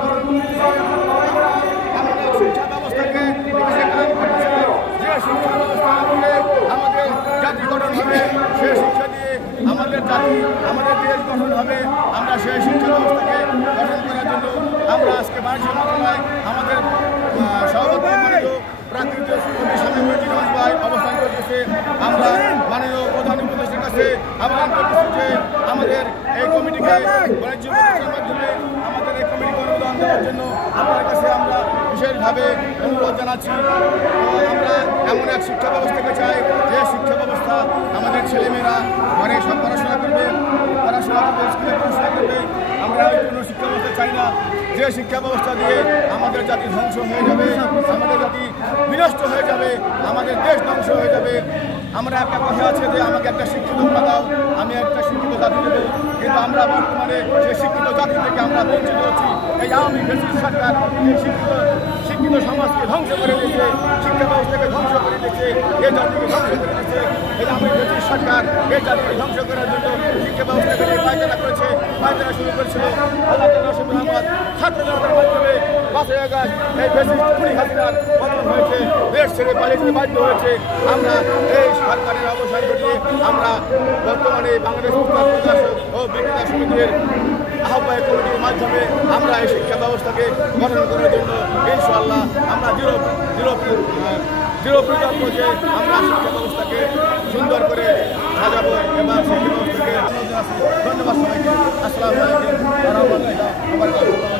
সংগ্রামী শিক্ষা ব্যবস্থাকে যে শিক্ষা ব্যবস্থা আমাদের জাতি গঠন হবে, সে শিক্ষা দিয়ে আমাদের জাতি আমাদের দেশ গঠন হবে। আমরা সেই শিক্ষা ব্যবস্থাকে গঠন করার জন্য আমরা আজকে বাণিজ্য মন্ত্রণালয় আমাদের সভাপতি মাননীয় প্রাকৃতিক ভাই অবস্থান করতেছে। আমরা মাননীয় প্রধান উপদেষ্টার কাছে আবেদন করতেছি যে আমাদের এই কমিটিকে বাণিজ্য মন্ত্রণালয়ের মাধ্যমে আমাদের এই কমিটিকে অনুদান দেওয়ার জন্য আপনার কাছে আমরা বিশেষভাবে অনুরোধ জানাচ্ছি। আমরা এমন এক শিক্ষা ব্যবস্থাকে চাই যে শিক্ষা ব্যবস্থা আমাদের ছেলেমেয়েরা ঘরে সব পড়াশোনা করবে, স্কুলে পড়াশোনা করবে। আমরা কোনো শিক্ষা ব্যবস্থা চাই না যে শিক্ষা ব্যবস্থা দিয়ে আমাদের জাতি ধ্বংস হয়ে যাবে, আমাদের জাতি বিনষ্ট হয়ে যাবে, আমাদের দেশ ধ্বংস হয়ে যাবে। আমরা একটা কথা আছে যে আমাকে একটা শিক্ষিত দাও, আমি একটা শিক্ষিত জাতি দেবো, কিন্তু আমরা বর্তমানে সেই শিক্ষিত জাতি থেকে আমরা বঞ্চিত হচ্ছি। এই আওয়ামী ফ্যাসিস্ট সরকার শিক্ষিত সমাজকে ধ্বংস করে দিয়েছে, শিক্ষা ব্যবস্থাকে ধ্বংস করে দিয়েছে, এই জাতিকে ধ্বংস করে দিয়েছে। এই আওয়ামী ফ্যাসিস্ট সরকার এই জাতিকে ধ্বংস করার জন্য শিক্ষা ব্যবস্থাকে নিয়ে পায়তারা করেছে, পায়তারা শুরু করেছিল আল্লাহ রশিদুল আহমদ ছাত্র জনতার মাধ্যমে 5 আগস্ট এই ফ্যাসিস্ট খুনি হাসিনার পতন হয়েছে, দেশ ছেড়ে পালিয়ে যেতে বাধ্য হয়েছে। আমরা এই সরকারের অবসান ঘটিয়ে আমরা বর্তমানে বাংলাদেশ প্রকাশক ও বিক্রেতা সমিতির আহ্বায়ক কমিটির মাধ্যমে আমরা এই শিক্ষা ব্যবস্থাকে গঠন করার জন্য ইনশাআল্লাহ আমরা দৃঢ় প্রতিজ্ঞ যে আমরা শিক্ষা ব্যবস্থাকে সুন্দর করে সাজাবো এবং শিক্ষা ব্যবস্থাকে ধন্যবাদ সবাইকে। আসসালামু আলাইকুম ওয়া রাহমাতুল্লাহি ওয়া বারাকাতুহু।